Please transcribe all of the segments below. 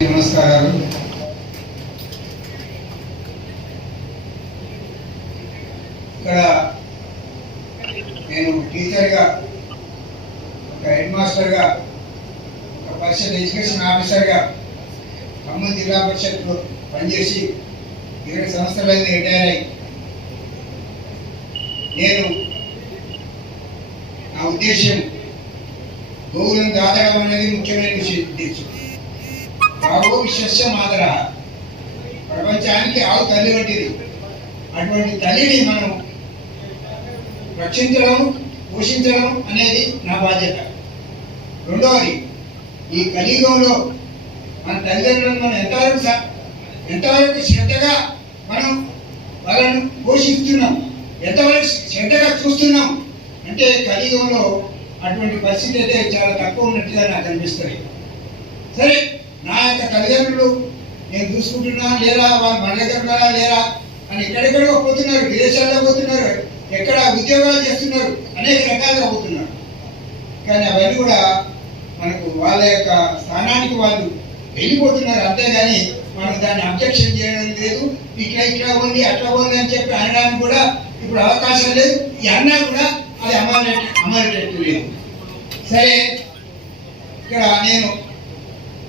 నమస్కారాలు ఇక్కడ నేను టీచర్గా ఒక హెడ్ మాస్టర్గా ఒక పరిషత్ ఎడ్యుకేషన్ ఆఫీసర్గా ఖమ్మం జిల్లా పరిషత్లో పనిచేసి ఇరవై సంవత్సరాలైంది రిటైర్ అయ్యి నేను నా ఉద్దేశం గోవులను దాదడం అనేది ముఖ్యమైన విషయం. ఉద్దేశం ఆవు విశ్వస్య మాదర. ప్రపంచానికి ఆవు తల్లి వంటిది. అటువంటి తల్లిని మనం రక్షించడం పోషించడం అనేది నా బాధ్యత. రెండవది ఈ కలియుగంలో మన తల్లిదండ్రులను మనం ఎంతవరకు స- ఎంతవరకు శ్రద్ధగా మనం వాళ్ళను పోషిస్తున్నాం ఎంతవరకు శ్రద్ధగా చూస్తున్నాం అంటే కలియుగంలో అటువంటి పరిస్థితి అయితే చాలా తక్కువ ఉన్నట్టుగా నాకు అనిపిస్తుంది. సరే యొక్క తల్లిదండ్రులు నేను చూసుకుంటున్నా లేరా? వాళ్ళు మన దగ్గర ఉన్నారా? లేరా? అని ఎక్కడెక్కడో పోతున్నారు విదేశాల్లో పోతున్నారు ఎక్కడ ఉద్యోగాలు చేస్తున్నారు అనేక రకాలుగా పోతున్నారు. కానీ అవన్నీ కూడా మనకు వాళ్ళ యొక్క స్థానానికి వాళ్ళు వెళ్ళిపోతున్నారు. అంతేగాని మనం దాన్ని అబ్జెక్షన్ చేయడం లేదు. ఇట్లా ఇట్లా ఉంది అట్లా ఉంది అని చెప్పి అనడానికి కూడా ఇప్పుడు అవకాశం లేదు. ఈ అన్నా కూడా అది అమలు అమలు లేదు సరే ఇక్కడ నేను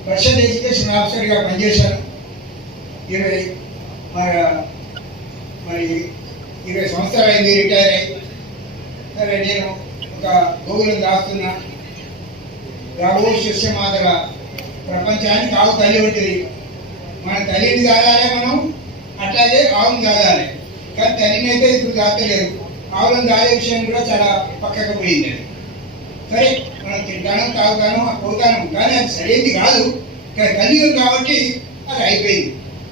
పరిషత్ ఎడ్యుకేషన్ ఆఫీసర్గా పనిచేశాను ఇరవై మరి మరి ఇరవై సంవత్సరాలు అయింది రిటైర్ అయ్యి సరే నేను ఒక గోగులను దాస్తున్నా. రాబో శిష్యమాతల ప్రపంచానికి ఆవు తల్లి ఉంటుంది మన తల్లిని తాగాలి మనం అట్లాగే ఆవును తాగాలి కానీ తల్లిని అయితే ఇప్పుడు తాగలేదు ఆవులను తాగే విషయం కూడా చాలా పక్కకు పోయింది. సరే మనం తింటాను తాగుతాను పోతాను. కానీ అది సరైనది కాదు. కానీ కలియుగం కాబట్టి అది అయిపోయింది.